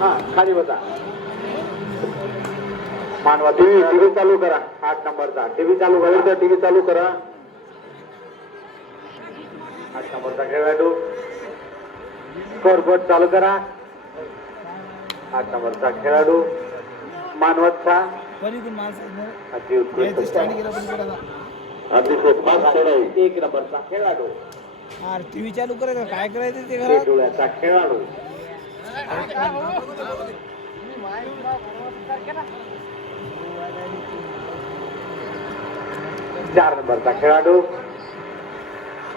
हा खाली बसा. मानवा टीव्ही चालू करा. 8 नंबरचा टीव्ही चालू करा. टीव्ही चालू करा. 8 नंबरचा खेळाडू स्कोरबोर्ड चालू करा. 8 नंबरचा खेळाडू मानवतचा अतिशय फास्ट चढाई. 1 नंबरचा खेळाडू टीव्ही चालू करायचं काय करायचं ते डोळ्याचा खेळाडू 4 नंबरचा खेळाडू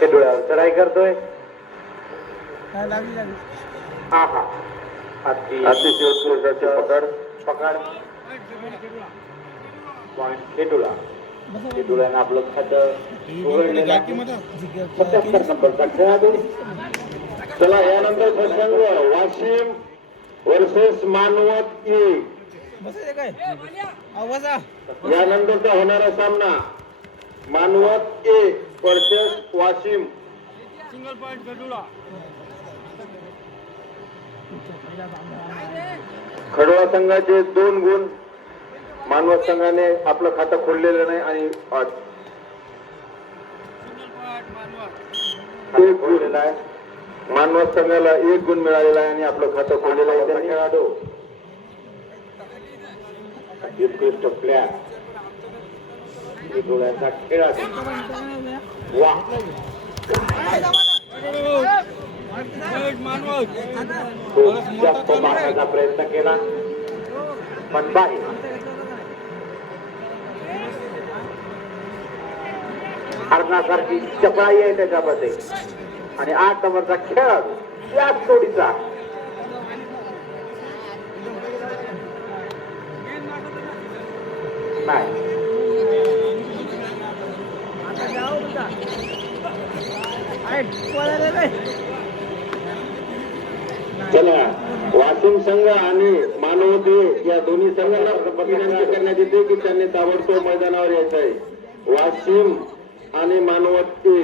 डोळ्यावर चढाई करतोय. आहा अतिशय उत्कृष्ट पकड पॉइंट खेटुळा. खेटुळ्यानं आपलं खातं उघडलेलं आहे. 77 नंबरचा खेळाडू. चला यानंतर प्रसंग वाशिम वर्सेस मानवत यानंतरचा होणारा सामना Manwat A versus Washim. Single point Khadola. Khadola संघाचे 2 गुण. मानवत संघाने आपलं खातं खोललेलं नाही आणि 1 गुण आहे. मानवत संघाला 1 गुण मिळालेला आहे आणि आपलं खातं खोललेलं आहे. त्या खेळाडू उत्कृष्ट प्लेयर डोळ्याचा खेळाडू. वा खूप जास्त मारण्याचा प्रयत्न केला पण बाहेर. हरणासारखी चपळाई आहे त्याच्यामध्ये. आणि 8 नंबरचा खेळाडू याच जोडीचा नाही. चला वाशिम संघ आणि मानवते या दोन्ही संघांना विनंती करण्यात येते की त्यांनी ताबडतोब मैदानावर यायचं आहे. वाशिम आणि मानवते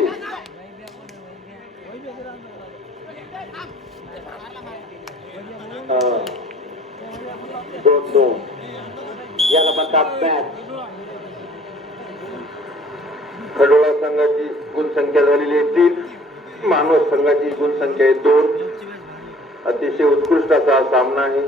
2-2 याला म्हणतात मॅच. खडोळा संघाची गुणसंख्या झालेली आहे 3. मानवत संघाची गुणसंख्या आहे 2. अतिशय उत्कृष्ट असा हा सामना आहे.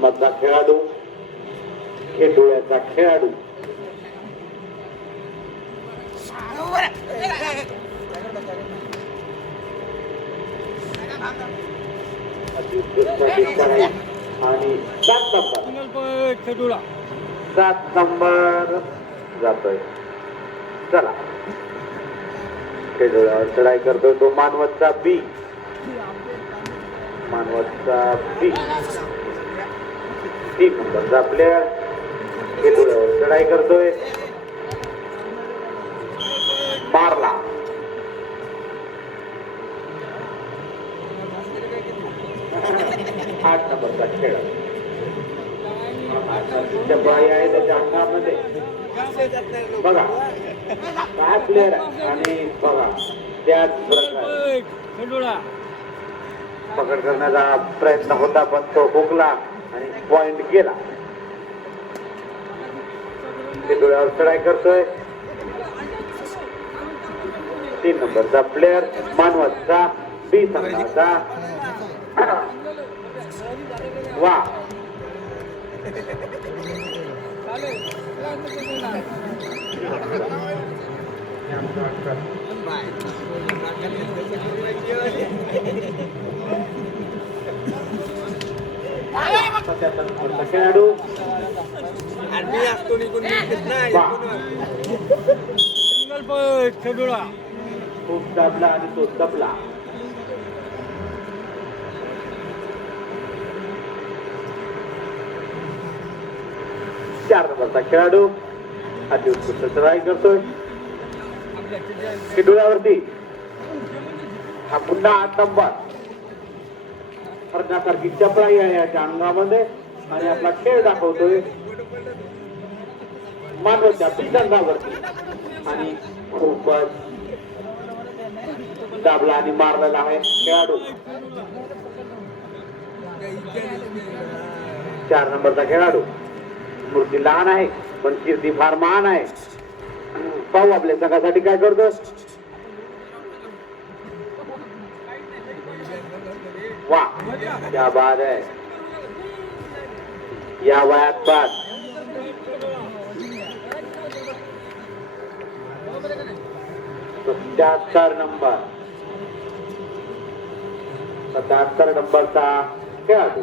मधला खेळाडू डोळ्याचा खेळाडू आणि 7 नंबर जातोय. चला डोळ्यावर चढाई करतोय तो मानवतचा बी. मानवतचा बी 3 नंबरचा प्लेयर डोळ्यावर चढाई करतोय. मारला. 8 नंबरचा खेळ चपळाई आहे त्याच्या अंगामध्ये. बघा काय प्लेयर आहे आणि बघा त्याच प्रकारे पकड करण्याचा प्रयत्न होता पण तो हुकला आणि पॉइंट गेला. ते डोळ्यावर चढाई करतोय. 3 नंबरचा प्लेयर मानवतचा बी संघाचा. वा खेळाडू खूप दाबला आणि तो दबला. चार नंबरचा खेळाडू अति उत्कृष्ट चढाई करतोय. शिडुळावरती हा पुन्हा 8 नंबर हरण्यासारखी चपळाई आहे याच्या अंगामध्ये आणि आपला खेळ दाखवतोय मानवच्या बिंदावरती आणि खूपच दाबला आणि मारलेला आहे खेळाडू 4 नंबरचा खेळाडू मूर्ती लहान आहे पण कीर्ती फार महान आहे पाहू आपल्या संघासाठी काय करतो वा क्या बात आहे या वयात बाद 77 नंबर 77 नंबरचा खेळाडू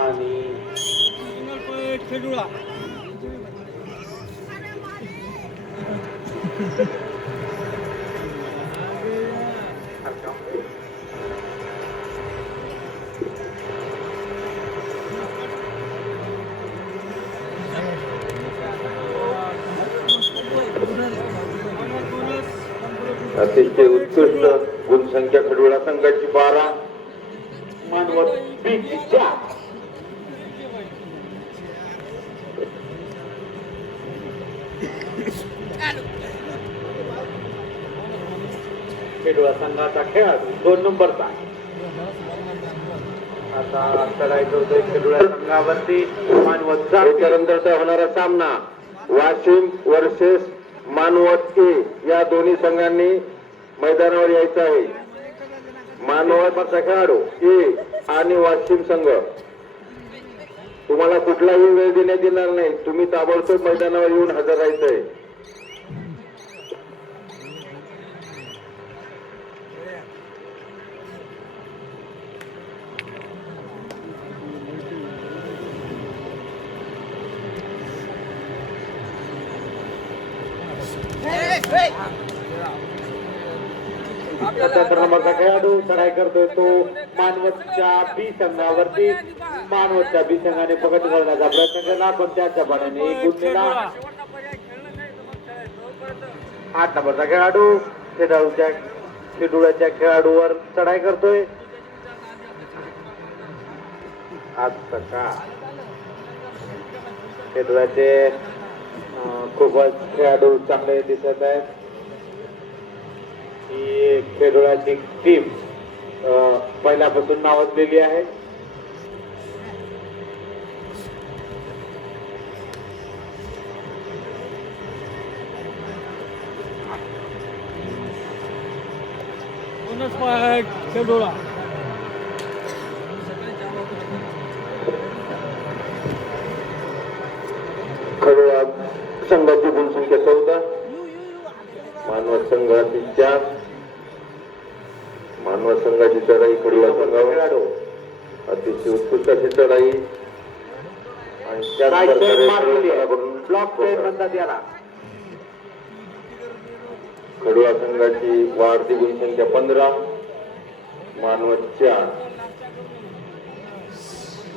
आणि सिंगल पॉईंट खेडुळा अतिशय उत्कृष्ट गुणसंख्या खडवळा संघाची 12 मानवत बीची 4 खेडुळा संघाचा खेळाडू 2 नंबरचा आता चढाई करतोय खेडुळा संघावरती मानवत त्यानंतरचा होणारा सामना वाशिम वर्सेस मानवत ए या दोन्ही संघांनी मैदानावर यायचं आहे. मानवतचा खेळाडू ए आणि वाशिम संघ तुम्हाला कुठलाही वेळ देण्यात येणार नाही. तुम्ही ताबडतोब मैदानावर येऊन हजर राहायचंय. नंबरचा खेळाडू चढाई करतोय तो मानवतच्या बी संघावरती मानवतच्या बी संघाने पकड करण्याचा प्रयत्न केला पण त्याच्या पाण्याने एक गुण दिला 8 नंबरचा खेळाडू खेडुळ्याच्या खेळाडूवर चढाई करतोय आज का खेडुळ्याचे खूपच खेळाडू चांगले दिसत आहेत. ही खेडुळ्याची टीम पहिल्यापासून नावाजलेली आहे. बोनस पॉईंट खेडुळा खडवळा संघाची गुणसंख्या 14 मानवत संघाची 4 मानवत संघाची चढाई खडवळा संघावर खेळाडू अतिशय उत्कृष्ट अशी चढाई आणि त्याच काय प्रकारे चढ मारलेली आहे. खेळाडूकडून ब्लॉक पेन म्हणतात याला. खडवळा संघाची वाढती गुणसंख्या 15 मानवत 4.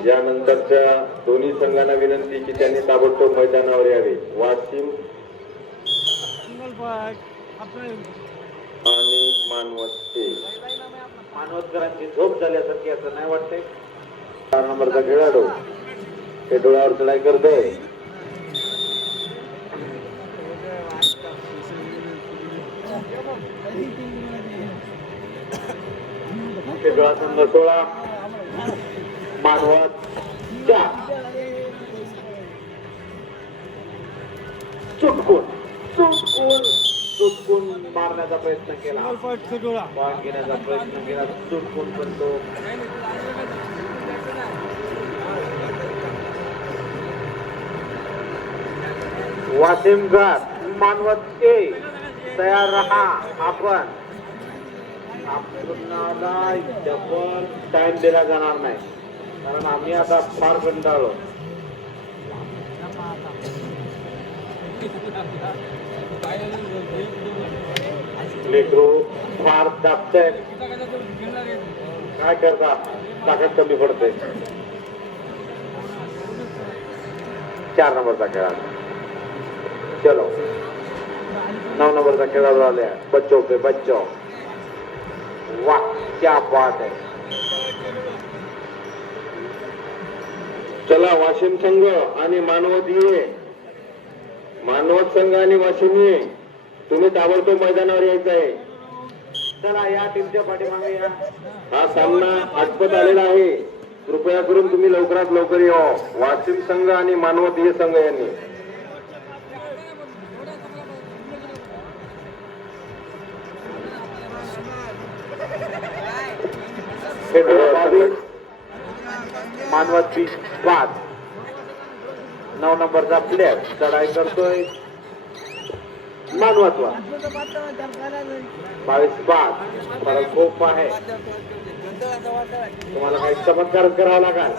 यानंतरच्या दोन्ही संघांना विनंती की त्यांनी ताबडतोब मैदानावर यावे. वाशिम सिंगल पॉईंट आपलं आणि मानवत ए. मानवतकरांची झोप झाल्यासारखी असं नाही वाटतंय. 4 नंबरचा खेळाडू खेडुळ्यावर चढाई करतोय. खेडुळा संघ 16 मानवत 4 चुटकून मारण्याचा प्रयत्न केला सिंगल पॉईंट खेडुळा पॉईंट घेण्याचा प्रयत्न केला चुटकून पण तो वासिमगड मानवत ए तयार रहा. आपण आपणाला डबल टाइम दिला जाणार नाही कारण आम्ही आता फार कंटाळलो. लेकरू फार दाबतंय काय करता ताकद कमी पडते. 4 नंबरचा खेळाडू चलो 9 नंबरचा खेळाडू आले बच्चो पे बच्चो. वाह क्या बात आहे. चला वाशिम संघ आणि मानवत ये. मानवत संघ आणि वाशिम ये. तुम्ही ताबडतोब मैदानावर यायचं आहे. चला या टीमच्या पाठीमागे या. हा सामना आटपत आलेला आहे. कृपया करून तुम्ही लवकरात लवकर या. वाशिम संघ आणि मानवत ये संघ यांनी मानवत 20-5. 9 नंबरचा प्लेअर चढाई करतोय मानवतवर. 22-5. फरक खूप आहे. तुम्हाला काही चमत्कार करावा लागेल.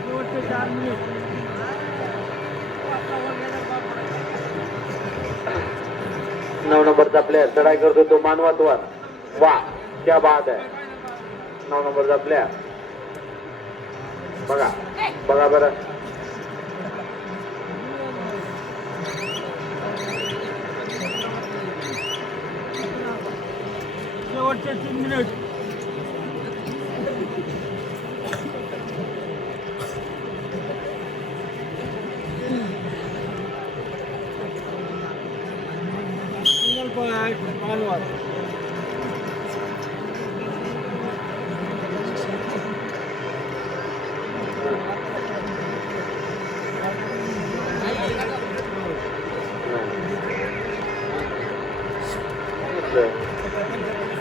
शेवटचे 4 मिनिट. 9 नंबरचा प्लेअर चढाई करतो तो मानवतवर. वा क्या बात आहे. 9 नंबरचा प्लेअर बघा बघा बरं. शेवटचे 3 मिनिट. Single point Manwat.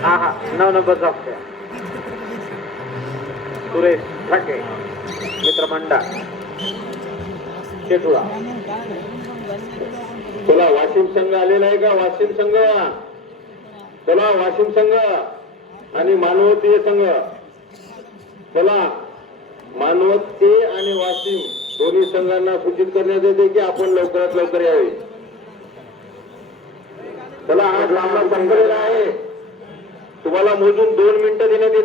हा हा 9 नंबरचा प्लेअर सुरेश ठाके मित्रमंडळ शेटुळा. चला वाशिम संघ आलेला आहे का? वाशिम संघ. चला वाशिम संघ आणि मानवत ये संघ. चला मानवत ये आणि वाशिम दोन्ही संघांना सूचित करण्यात येते की आपण लवकरात लवकर यावे. चला हा सामना संपलेला आहे. तुम्हाला मोजून 2 मिनिटं देण्यात येते.